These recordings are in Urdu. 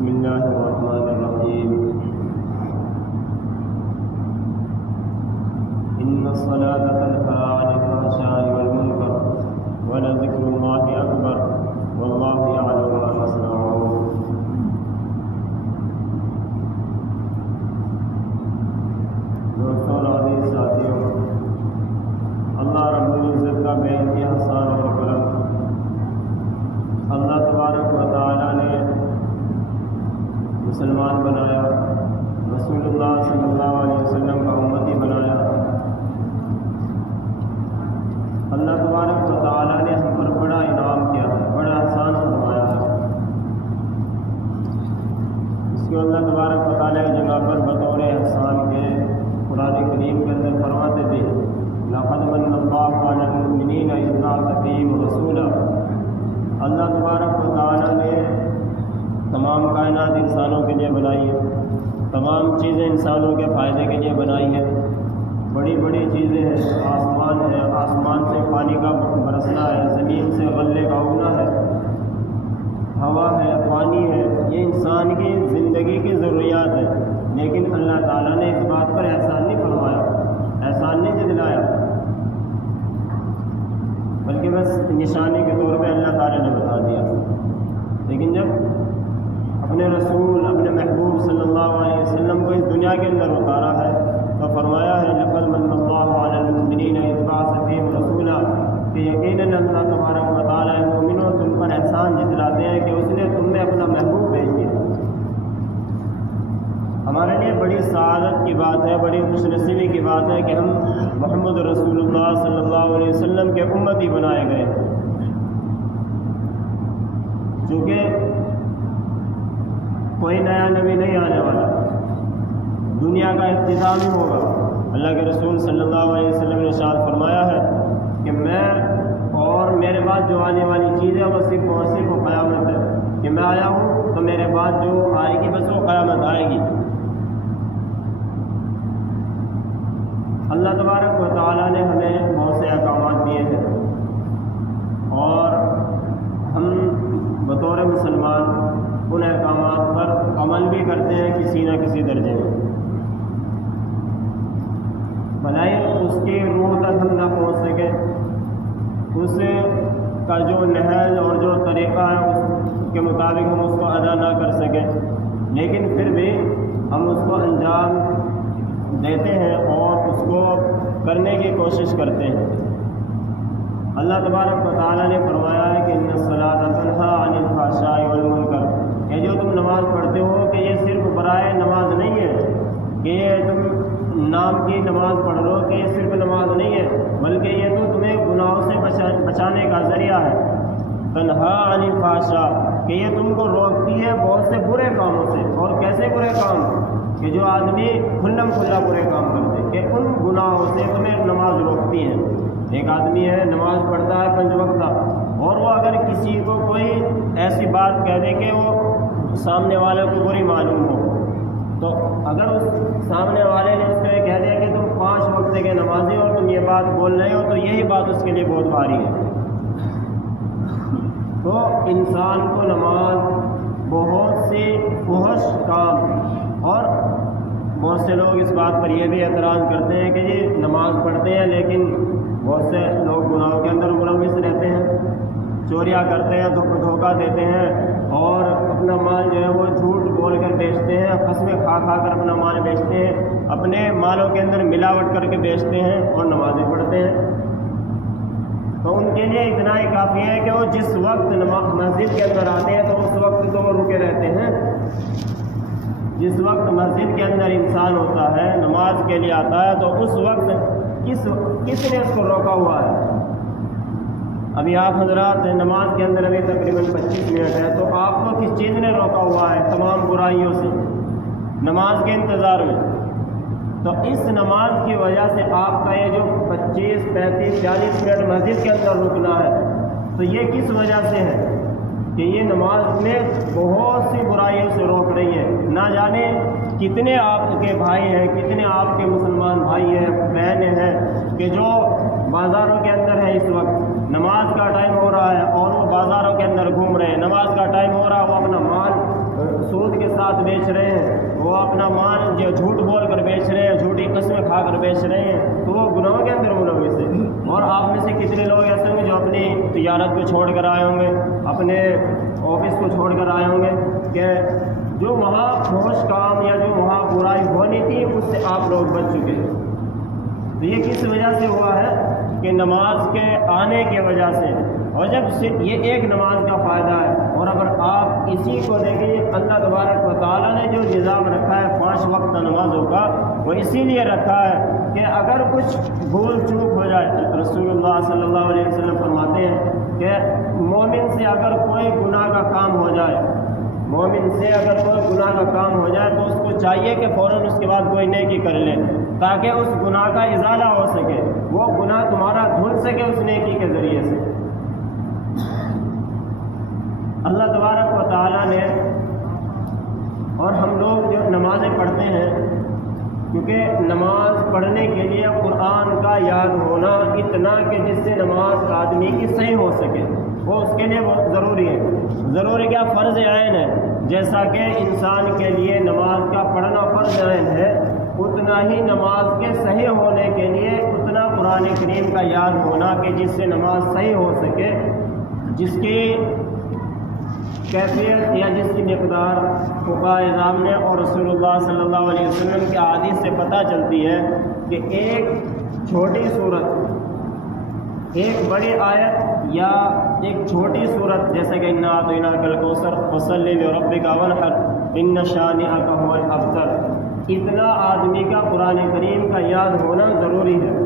بسم اللہ الرحمن الرحیم ان الصلاۃ تنہی عن الفحشاء والمنکر ولذکر اللہ اکبر واللہ یعلم ما تصنعون۔ دوستوں اور عزیز ساتھیوں، اللہ رب العزت کا بے انتہا احسان اور کرم، اللہ تبارک و تعالیٰ نے مسلمان بنایا، رسول اللہ صلی اللہ علیہ وسلم کا امتی بنایا۔ اللہ تبارک و تعالیٰ نے ہم پر بڑا انعام کیا ہے، بڑا احسان فرمایا ہے۔ اس کو اللہ تبارک و تعالیٰ کی جگہ پر بطور احسان کے قرآن کریم کے اندر فرماتے تھے لقد من اللہ علی المؤمنین اذ بعث فیہم رسولا۔ اللہ تبارک و تعالیٰ نے تمام کائنات انسانوں کے لیے بنائی ہے، تمام چیزیں انسانوں کے فائدے کے لیے بنائی ہے۔ بڑی بڑی چیزیں ہیں، آسمان ہے، آسمان سے پانی کا برسنا ہے، زمین سے غلے کا اگنا ہے، ہوا ہے، پانی ہے، یہ انسان کی زندگی کی ضروریات ہے۔ لیکن اللہ تعالیٰ نے اس بات پر احسان نہیں فرمایا، احسان نہیں جتلایا، بلکہ بس نشانی کے طور پہ اللہ تعالیٰ نے بتا دیا۔ لیکن جب اپنے رسول، اپنے محبوب صلی اللہ علیہ وسلم کو اس دنیا کے اندر اتارا ہے تو فرمایا ہے لقد من اللہ علی المؤمنین اذ بعث فیہم رسولا، کہ یقیناً اللہ تبارک و تعالیٰ مومنوں تم پر احسان جتلاتے ہیں کہ اس نے تم میں اپنا محبوب بھیج دیا۔ ہمارے لیے بڑی سعادت کی بات ہے، بڑی خوش نصیبی کی بات ہے کہ ہم محمد رسول اللہ صلی اللہ علیہ وسلم کے امتی بنائے گئے، چونکہ کوئی نیا نبی نہیں آنے والا، دنیا کا اختتام ہی ہوگا۔ اللہ کے رسول صلی اللہ علیہ وسلم نے ارشاد فرمایا ہے کہ میں اور میرے بعد جو آنے والی چیز ہے وہ صرف اور صرف قیامت ہے، کہ میں آیا ہوں تو میرے بعد جو آئے گی بس وہ قیامت آئے گی۔ اللہ تبارک و تعالیٰ نے ہمیں بہت سے احکامات دیے ہیں اور ہم بطور مسلمان ان احکامات پر عمل بھی کرتے ہیں کسی نہ کسی درجے میں، بھلائی اس کی روح تک ہم نہ پہنچ سکے، اس کا جو نہج اور جو طریقہ ہے اس کے مطابق ہم اس کو ادا نہ کر سکیں، لیکن پھر بھی ہم اس کو انجام دیتے ہیں اور اس کو کرنے کی کوشش کرتے ہیں۔ اللہ تبارک و تعالیٰ نے فرمایا ہے کہ ان الصلاۃ تنہی عن الفحشاء والمنکر، یہ جو تم نماز پڑھتے ہو کہ یہ صرف برائے نماز نہیں ہے، کہ یہ تم نام کی نماز پڑھ رہے ہو کہ یہ صرف نماز نہیں ہے، بلکہ یہ تو تمہیں گناہوں سے بچانے کا ذریعہ ہے۔ تنہی عن الفحشاء، کہ یہ تم کو روکتی ہے بہت سے برے کاموں سے۔ اور کیسے برے کام؟ کہ جو آدمی کھلم کھلا برے کام کرتے، کہ ان گناہوں سے تمہیں نماز روکتی ہے۔ ایک آدمی ہے نماز پڑھتا ہے 5 وقتہ، اور وہ اگر کسی کو کوئی ایسی بات کہہ دے کہ وہ سامنے والے کو بری معلوم ہو، تو اگر اس سامنے والے نے اس کو یہ کہہ دیا کہ تم 5 وقت کے نمازی اور تم یہ بات بول رہے ہو، تو یہی بات اس کے لیے بہت بھاری ہے۔ تو انسان کو نماز بہت سی فحش کام، اور بہت سے لوگ اس بات پر یہ بھی اعتراض کرتے ہیں کہ یہ نماز پڑھتے ہیں لیکن بہت سے لوگ گناہوں کے اندر ملوث رہتے ہیں، چوریاں کرتے ہیں، دھوکہ دیتے ہیں، اور اپنا مال جو ہے وہ جھوٹ بول کر بیچتے ہیں، قسمیں کھا کھا کر اپنا مال بیچتے ہیں، اپنے مالوں کے اندر ملاوٹ کر کے بیچتے ہیں اور نمازیں پڑھتے ہیں۔ تو ان کے لیے اتنا ہی کافی ہے کہ وہ جس وقت مسجد کے اندر آتے ہیں تو اس وقت تو وہ رکے رہتے ہیں۔ جس وقت مسجد کے اندر انسان ہوتا ہے، نماز کے لیے آتا ہے، تو اس وقت کس نے اس کو روکا ہوا ہے؟ ابھی آپ حضرات نماز کے اندر ابھی تقریباً 25 منٹ ہے، تو آپ کو کس چیز نے روکا ہوا ہے تمام برائیوں سے نماز کے انتظار میں؟ تو اس نماز کی وجہ سے آپ کا یہ جو 25، 35، 40 منٹ مسجد کے اندر رکنا ہے، تو یہ کس وجہ سے ہے؟ کہ یہ نماز میں بہت سی برائیوں سے روک رہی ہے۔ نہ جانے کتنے آپ کے بھائی ہیں، کتنے آپ کے مسلمان بھائی ہیں، بہنیں ہیں کہ جو بازاروں کے اندر ہیں، اس وقت نماز کا ٹائم ہو رہا ہے اور وہ بازاروں کے اندر گھوم رہے ہیں، نماز کا ٹائم ہو رہا ہے وہ اپنا مال سود کے ساتھ بیچ رہے ہیں، وہ اپنا مال جو جھوٹ بول کر بیچ رہے ہیں، جھوٹی قسمیں کھا کر بیچ رہے ہیں، تو وہ گناہوں کے اندر ملوث ہے۔ اور آپ میں سے کتنے لوگ ایسے ہوں گے جو اپنی تجارت کو چھوڑ کر آئے ہوں گے، اپنے آفس کو چھوڑ کر آئے ہوں گے کہ جو وہاں فحش کام یا جو وہاں برائی ہونی تھی اس سے آپ لوگ بچ چکے ہیں۔ تو یہ کس وجہ سے ہوا ہے کہ نماز کے آنے کی وجہ سے، اور جب یہ ایک نماز کا فائدہ ہے، اور اگر آپ اسی کو دیکھیں، اللہ تبارک و تعالیٰ نے جو نظام رکھا ہے 5 وقت نمازوں کا، وہ اسی لیے رکھا ہے کہ اگر کچھ بھول چوک ہو جائے، رسول اللہ صلی اللہ علیہ وسلم فرماتے ہیں کہ مومن سے اگر کوئی گناہ کا کام ہو جائے، مومن سے اگر کوئی گناہ کا کام ہو جائے تو اس کو چاہیے کہ فوراً اس کے بعد کوئی نیکی کر لے، تاکہ اس گناہ کا ازالہ ہو سکے، وہ گناہ تمہارا دھل سکے اس نیکی کے ذریعے سے۔ اللہ تبارک و تعالیٰ نے، اور ہم لوگ جو نمازیں پڑھتے ہیں، کیونکہ نماز پڑھنے کے لیے قرآن کا یاد ہونا اتنا کہ جس سے نماز آدمی کی صحیح ہو سکے، وہ اس کے لیے بہت ضروری ہے۔ ضروری کیا؟ فرض عین ہے۔ جیسا کہ انسان کے لیے نماز کا پڑھنا فرض عین ہے، اتنا ہی نماز کے صحیح ہونے کے لیے اتنا قرآن کریم کا یاد ہونا کہ جس سے نماز صحیح ہو سکے، جس کی کیفیت یا جس کی مقدار فقہائے اعظام نے اور رسول اللہ صلی اللہ علیہ وسلم کے احادیث سے پتہ چلتی ہے کہ ایک چھوٹی صورت، ایک بڑی آیت یا ایک چھوٹی صورت جیسے کہ انا اعطیناک الکوثر فصلی لربک وانحر ان شانئک هو الابتر، اتنا آدمی کا قرآن کریم کا یاد ہونا ضروری ہے۔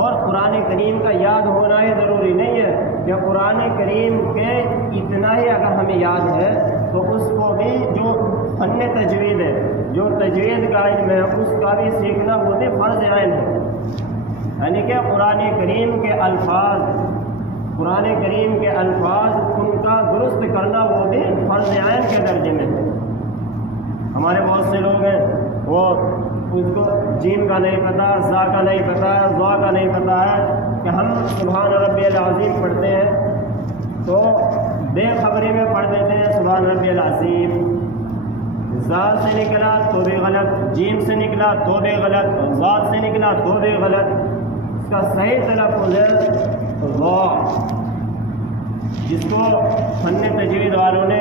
اور قرآن کریم کا یاد ہونا ہی ضروری نہیں ہے کہ قرآن کریم کے اتنا ہی اگر ہمیں یاد ہے تو اس کو بھی جو فن تجوید ہے، جو تجوید کا علم ہے، اس کا بھی سیکھنا وہ بھی فرض عین ہے۔ یعنی کہ قرآن کریم کے الفاظ، قرآن کریم کے الفاظ ان کا درست کرنا وہ بھی فرض عین کے درجے میں ہے۔ ہمارے بہت سے لوگ ہیں وہ اس کو جیم کا نہیں پتہ، زا کا نہیں پتہ، ضا کا نہیں پتہ ہے کہ ہم سبحان ربی العظیم پڑھتے ہیں تو بے خبری میں پڑھ دیتے ہیں سبحان ربی العظیم، زا سے نکلا تو بھی غلط، جیم سے نکلا تو بھی غلط، ضا سے نکلا تو بھی غلط۔ اس کا صحیح تلفظ ہے ضا، جس کو فن تجوید والوں نے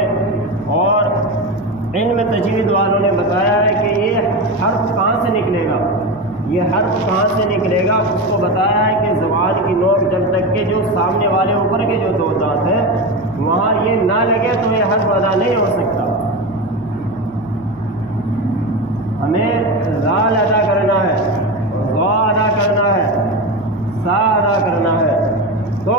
اور علم تجوید والوں نے بتایا ہے کہ یہ حرف کہاں سے نکلے گا، یہ حرف کہاں سے نکلے گا، اس کو بتایا ہے کہ زبان کی نوک جب تک کہ جو سامنے والے اوپر کے جو 2 دانت ہیں وہاں یہ نہ لگے تو یہ حرف ادا نہیں ہو سکتا۔ ہمیں زال ادا کرنا ہے، ضا ادا کرنا ہے، سا ادا کرنا ہے، تو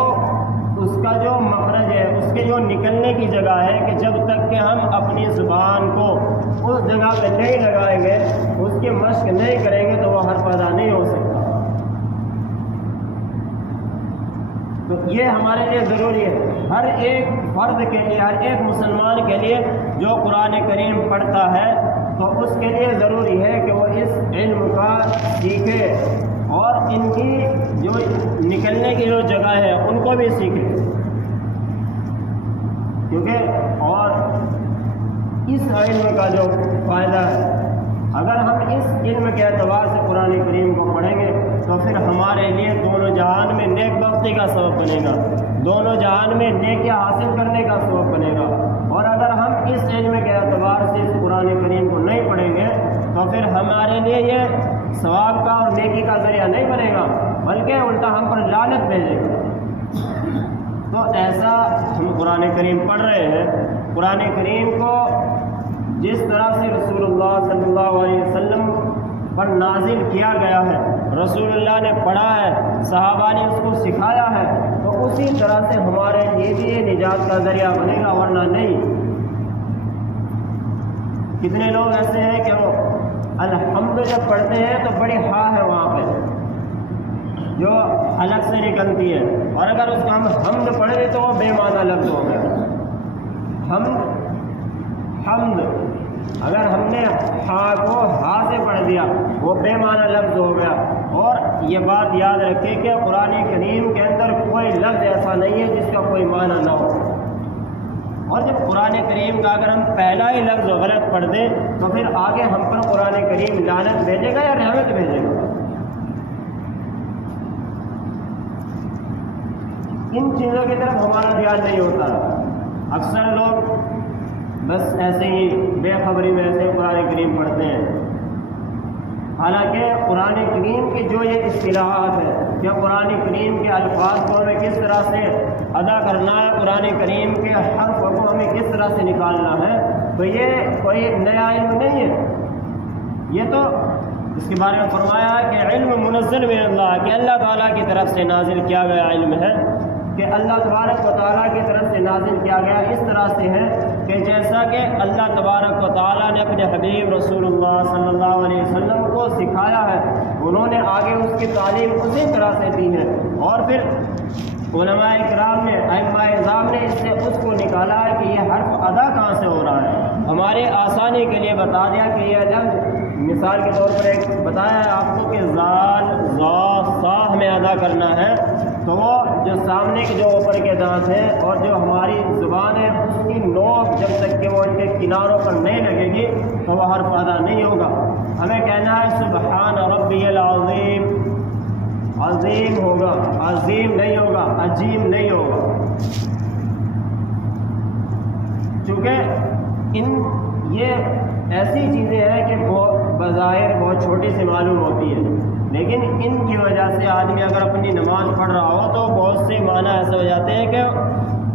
اس کا جو مخرج ہے، اس کے جو نکلنے کی جگہ ہے کہ جب تک کہ ہم اپنی زبان کو اس جگہ پہ نہیں لگائیں گے، اس کی مشق نہیں کریں گے تو وہ حرف ادا نہیں ہو سکتا۔ تو یہ ہمارے لیے ضروری ہے، ہر ایک فرد کے لیے، ہر ایک مسلمان کے لیے جو قرآن کریم پڑھتا ہے تو اس کے لیے ضروری ہے کہ وہ اس علم کا سیکھے اور ان کی جو نکلنے کی جو جگہ ہے ان کو بھی سیکھے، کیونکہ اور اس علم کا جو فائدہ ہے، اگر ہم اس علم کے اعتبار سے قرآن کریم کو پڑھیں گے تو پھر ہمارے لیے دونوں جہان میں نیک بختی کا سبب بنے گا، دونوں جہان میں نیکیاں حاصل کرنے کا سبب بنے گا۔ اور اگر ہم اس علم کے اعتبار سے اس قرآن کریم کو نہیں پڑھیں گے تو پھر ہمارے لیے یہ ثواب کا اور نیکی کا ذریعہ نہیں بنے گا، بلکہ الٹا ہم پر لعنت بھیجے گا۔ تو ایسا ہم قرآن کریم پڑھ رہے ہیں، قرآن کریم کو جس طرح سے رسول اللہ صلی اللہ علیہ وسلم پر نازل کیا گیا ہے، رسول اللہ نے پڑھا ہے، صحابہ نے اس کو سکھایا ہے، تو اسی طرح سے ہمارے لیے بھی یہ نجات کا ذریعہ بنے گا، ورنہ نہیں۔ کتنے لوگ ایسے ہیں کہ وہ الحمد جب پڑھتے ہیں تو بڑی ہا ہے وہاں پہ جو الگ سے نکلتی ہے، اور اگر اس کا ہم حمد پڑھیں تو وہ بے معنی لفظ ہو گیا۔ حمد اگر ہم نے ہا کو ہا سے پڑھ دیا وہ بے معنی لفظ ہو گیا۔ اور یہ بات یاد رکھیں کہ قرآن کریم کے اندر کوئی لفظ ایسا نہیں ہے جس کا کوئی معنی نہ ہو۔ اور جب قرآن کریم کا اگر ہم پہلا ہی لفظ غلط پڑھ دیں تو پھر آگے ہم پر قرآن کریم لعنت بھیجے گا یا رحمت بھیجے گا؟ ان چیزوں کی طرف ہمارا دھیان نہیں ہوتا. اکثر لوگ بس ایسے ہی بے خبری میں ایسے قرآن کریم پڑھتے ہیں. حالانکہ قرآن کریم کی جو یہ اصطلاحات ہے کہ قرآن کریم کے الفاظ کو ہمیں کس طرح سے ادا کرنا ہے، قرآن کریم کے حرف کو ہمیں کس طرح سے نکالنا ہے، تو یہ کوئی نیا علم نہیں ہے. یہ تو اس کے بارے میں فرمایا ہے کہ علم منزل من اللہ، کہ اللہ تعالیٰ کی طرف سے نازل کیا گیا علم ہے، کہ اللہ تبارک و تعالیٰ کی طرف سے نازل کیا گیا. اس طرح سے ہے کہ جیسا کہ اللہ تبارک و تعالیٰ نے اپنے حبیب رسول اللہ صلی اللہ علیہ وسلم کو سکھایا ہے، انہوں نے آگے اس کی تعلیم اسی طرح سے دی ہے، اور پھر علماء کرام نے، ائمہ اعظام نے اس سے اس کو نکالا ہے کہ یہ حرف ادا کہاں سے ہو رہا ہے. ہمارے آسانی کے لیے بتا دیا کہ یہ لفظ مثال کے طور پر ایک بتایا ہے آپ کو کہ زال ذا صا ہمیں ادا کرنا ہے، تو وہ جو سامنے کے جو اوپر کے دانت ہیں اور جو ہماری زبان ہے اس کی نوک جب تک کہ وہ ان کے کناروں پر نہیں لگے گی تو وہ حرف ادا نہیں ہوگا. ہمیں کہنا ہے سبحان ربی العظیم، عظیم ہوگا، عظیم نہیں ہوگا، عجیم نہیں ہوگا. چونکہ یہ ایسی چیزیں ہیں کہ بظاہر بہت چھوٹی سی معلوم ہوتی ہے، لیکن ان کی وجہ سے آدمی اگر اپنی نماز پڑھ رہا ہو تو بہت سے معنی ایسے ہو جاتے ہیں کہ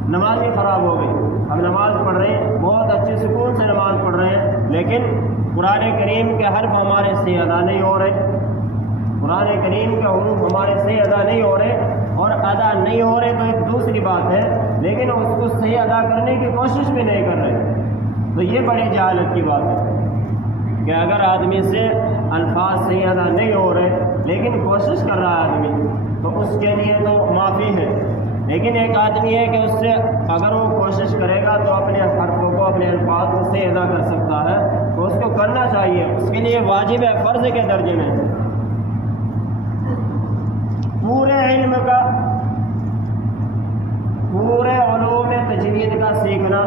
نماز ہی خراب ہو گئی. ہم نماز پڑھ رہے ہیں، بہت اچھے سکون سے نماز پڑھ رہے ہیں، لیکن قرآن کریم کے حرف ہمارے سے ادا نہیں ہو رہے، قرآن کریم کے حروف ہمارے صحیح ادا نہیں ہو رہے. اور ادا نہیں ہو رہے تو ایک دوسری بات ہے، لیکن اس کو صحیح ادا کرنے کی کوشش بھی نہیں کر رہے. تو یہ بڑی جہالت کی بات ہے کہ اگر آدمی سے الفاظ صحیح ادا نہیں ہو رہے لیکن کوشش کر رہا ہے آدمی، تو اس کے لیے تو معافی ہے. لیکن ایک آدمی ہے کہ اس سے اگر وہ کوشش کرے گا تو اپنے حرفوں کو، اپنے الفاظ کو صحیح ادا کر سکتا ہے، تو اس کو کرنا چاہیے. اس کے لیے واجب ہے، فرض کے درجے میں. پورے علم کا، پورے علوم تجوید کا سیکھنا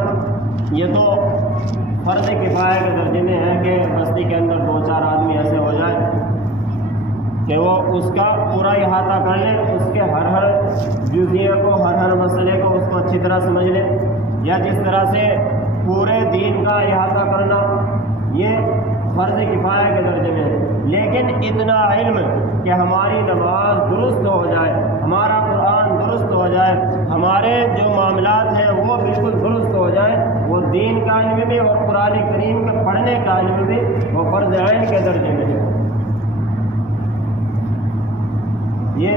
یہ تو فرض کفایہ کے درجے میں ہے کہ بستی کے اندر 2-4 آدمی ایسے ہو جائے کہ وہ اس کا پورا احاطہ کر لیں، اس کے ہر جزیے کو، ہر مسئلے کو اس کو اچھی طرح سمجھ لیں. یا جس طرح سے پورے دین کا احاطہ کرنا یہ فرض کفایہ کے درجے میں ہے. لیکن اتنا علم کہ ہماری نماز درست ہو جائے، ہمارا قرآن درست ہو جائے، ہمارے جو معاملات ہیں وہ بالکل درست ہو جائیں، وہ دین کا علم بھی اور قرآن کریم کے پڑھنے کا علم بھی وہ فرض عین کے درجے میں ہے. یہ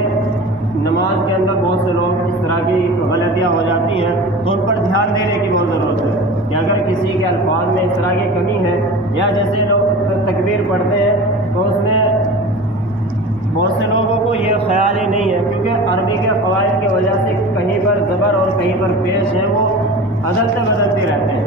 نماز کے اندر بہت سے لوگ اس طرح کی غلطیاں ہو جاتی ہیں تو ان پر دھیان دینے کی بہت ضرورت ہے کہ اگر کسی کے الفاظ میں اس طرح کی کمی ہے، یا جیسے لوگ تکبیر پڑھتے ہیں تو اس میں بہت سے لوگوں کو یہ خیال ہی نہیں ہے، کیونکہ عربی کے قواعد کی وجہ سے کہیں پر زبر اور کہیں پر پیش ہے وہ عدلتے بدلتے رہتے ہیں.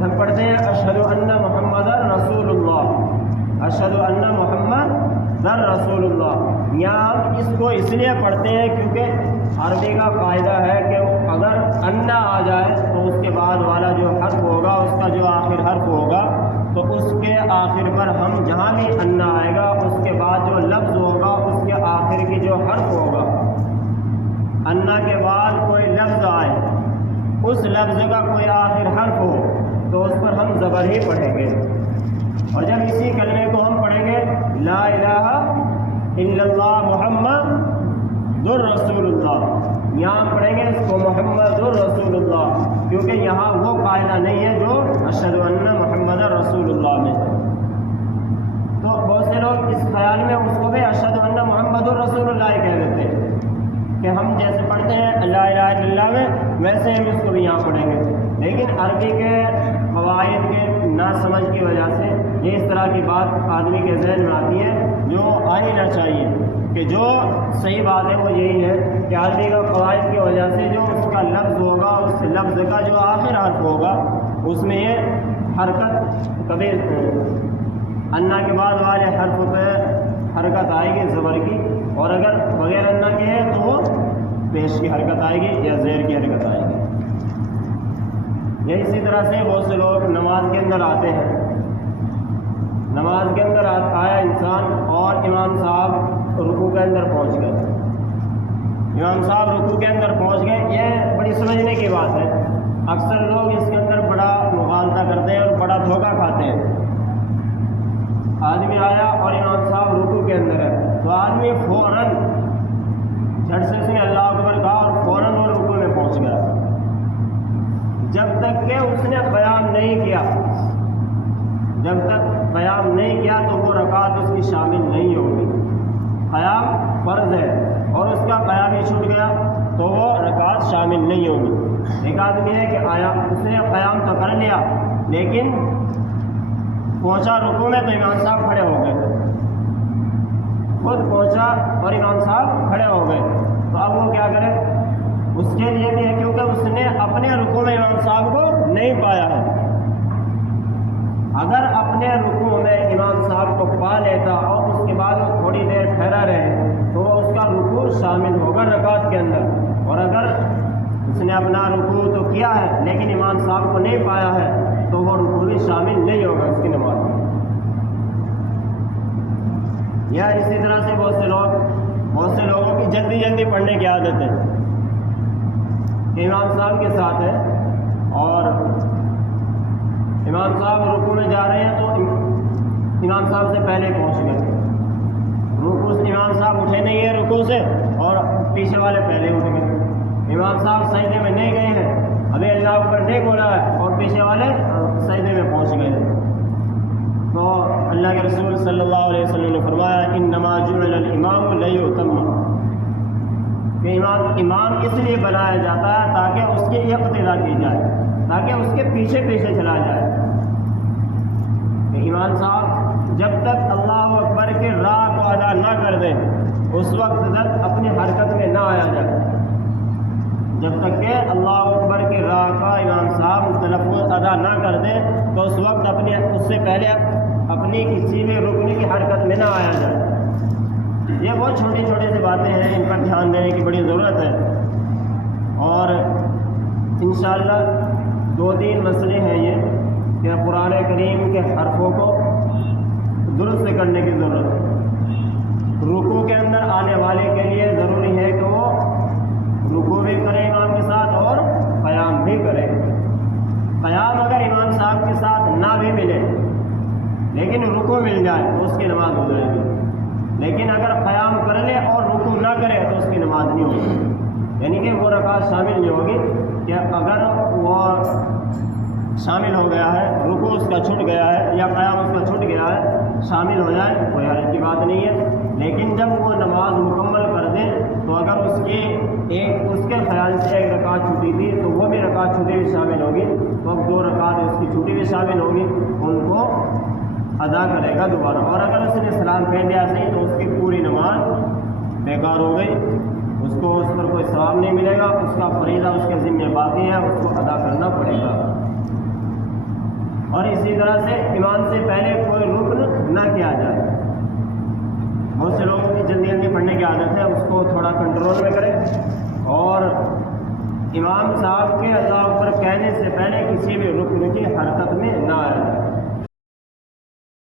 ہم پڑھتے ہیں اشہد ان محمد رسول اللہ، اشہد ان محمد رسول اللہ. یہاں ہم اس کو اس لیے پڑھتے ہیں کیونکہ عربی کا قاعدہ ہے کہ اگر انا آ جائے تو اس کے بعد والا جو حرف ہوگا، اس کا جو آخر حرف ہوگا، تو اس کے آخر پر ہم جہاں بھی انا آئے گا اس کے بعد جو لفظ ہوگا اس کے آخر کی جو حرف ہوگا، انا کے بعد کوئی لفظ آئے، اس لفظ کا کوئی آخر حرف ہو تو اس پر ہم زبر ہی پڑھیں گے. اور جب اسی کلمے کو ہم پڑھیں گے لا الہ الا اللہ محمد رسول اللہ، یہاں پڑھیں گے اس کو محمد رسول اللہ، کیونکہ یہاں وہ قاعدہ نہیں ہے جو اشہد ان محمد رسول اللہ میں. تو بہت سے لوگ اس خیال میں اس کو بھی اشہد ان محمد رسول اللہ کہہ دیتے ہیں کہ ہم جیسے پڑھتے ہیں لا الہ الا اللہ میں ویسے ہم اس کو بھی یہاں پڑھیں گے. لیکن عربی کے قواعد کے نہ سمجھ کی وجہ سے یہ اس طرح کی بات آدمی کے ذہن میں آتی ہے جو آنی نہ چاہیے. کہ جو صحیح بات ہے وہ یہی ہے کہ آدمی کا قواعد کی وجہ سے جو اس کا لفظ ہوگا، اس لفظ کا جو آخر حرف ہوگا اس میں یہ حرکت کبھی انا کے بعد والے حرف پہ حرکت آئے گی زبر کی، اور اگر بغیر انا کے ہے تو وہ پیش کی حرکت آئے گی یا زیر کی حرکت آئے گی. یا اسی طرح سے بہت سے لوگ نماز کے اندر آتے ہیں، نماز کے اندر آیا انسان اور امام صاحب رکوع کے اندر پہنچ گئے، امام صاحب رکوع کے اندر پہنچ گئے، یہ بڑی سمجھنے کی بات ہے۔ اکثر لوگ اس کے اندر بڑا مغالطہ کرتے ہیں اور بڑا دھوکہ کھاتے ہیں۔ آدمی آیا اور امام صاحب رکوع کے اندر ہے تو آدمی فوراً جھٹ سے اس نے اللہ اکبر کہا اور فوراً وہ رکوع میں پہنچ گیا، جب تک کہ اس نے قیام نہیں کیا، جب تک قیام نہیں کیا تو وہ رکعت اس کی شامل نہیں ہوگی۔ قیام فرض ہے اور اس کا قیام ہی چھوٹ گیا تو وہ رکعت شامل نہیں ہوگی۔ ایک آدمی ہے کہ آیا، اس نے قیام تو کر لیا لیکن پہنچا رکوع میں تو امام صاحب کھڑے ہو گئے، خود پہنچا اور امام صاحب کھڑے ہو گئے، تو اب وہ کیا کرے؟ اس کے لیے بھی ہے کیونکہ اس نے اپنے رکوع میں امام صاحب کو نہیں پایا ہے۔ اگر اپنے رکوع میں امام صاحب کو پا لیتا اور اس کے بعد وہ تھوڑی دیر ٹھہرا رہے تو وہ اس کا رکوع شامل ہوگا رکعت کے اندر، اور اگر اس نے اپنا رکوع تو کیا ہے لیکن امام صاحب کو نہیں پایا ہے تو وہ رکوع بھی شامل نہیں ہوگا اس کی نماز میں۔ یا اسی طرح سے بہت سے لوگوں کی جلدی پڑھنے کی عادت ہے کہ امام صاحب کے ساتھ ہے اور امام صاحب رکوع میں جا رہے ہیں تو امام صاحب سے پہلے پہنچ گئے، رکوع سے امام صاحب اٹھے نہیں ہیں رکوع سے اور پیچھے والے پہلے اٹھ گئے، امام صاحب سجدے میں نہیں گئے ہیں، ابھی اللہ اکبر نہیں بولا ہے اور پیچھے والے سجدے میں پہنچ گئے۔ تو اللہ کے رسول صلی اللہ علیہ وسلم نے فرمایا انما جعل الامام لیؤتم، کہ امام اس لیے بنایا جاتا ہے تاکہ اس کی اقتداء کی جائے، تاکہ اس کے پیچھے چلا جائے۔ کہ امام صاحب جب تک اللہ اکبر کے راہ کو ادا نہ کر دیں اس وقت تک اپنی حرکت میں نہ آیا جائے، جب تک کہ اللہ اکبر کے راہ کا امام صاحب تلفظ ادا نہ کر دیں تو اس وقت اس سے پہلے اپنی کسی بھی رکن کی حرکت میں نہ آیا جائے۔ یہ بہت چھوٹی سی باتیں ہیں، ان پر دھیان دینے کی بڑی ضرورت ہے، اور انشاءاللہ 2-3 مسئلے ہیں یہ کہ قرآن کریم کے حرفوں کو درست کرنے کی ضرورت ہے۔ رکوع کے اندر آنے والے کے لیے ضروری ہے کہ وہ رکوع بھی کرے امام کے ساتھ اور قیام بھی کرے۔ قیام اگر امام صاحب کے ساتھ نہ بھی ملے لیکن رکوع مل جائے تو اس کی نماز ہو جائے گی، لیکن اگر قیام کر لے اور رکوع نہ کرے تو اس کی نماز نہیں ہوگی، یعنی کہ وہ رکعت شامل نہیں ہوگی۔ کہ اگر وہ شامل ہو گیا ہے، رکوع اس کا چھوٹ گیا ہے یا قیام اس کا چھوٹ گیا ہے، شامل ہو جائے کوئی حرج کی بات نہیں ہے، لیکن جب وہ نماز مکمل کر دے تو اگر اس کے خیال سے ایک رکعت چھوٹی تھی تو وہ بھی رکعت چھوٹی بھی شامل ہوگی، تو اب 2 رکعت اس کی چھوٹی بھی شامل ہوگی، ان کو ادا کرے گا دوبارہ، اور اگر اس نے سلام پھیر دیا صحیح تو اس کی پوری نماز بیکار ہو گئی، اس کو اس پر کوئی ثواب نہیں ملے گا، اس کا فریضہ اس کے ذمہ باقی ہے، اس کو ادا کرنا پڑے گا۔ اور اسی طرح سے امام سے پہلے کوئی رکن نہ کیا جائے۔ بہت سے لوگوں کی جلدی پڑھنے کی عادت ہے، اس کو تھوڑا کنٹرول میں کریں اور امام صاحب کے اللہ اکبر کہنے سے پہلے کسی بھی رکن کی حرکت میں نہ آیا جائے۔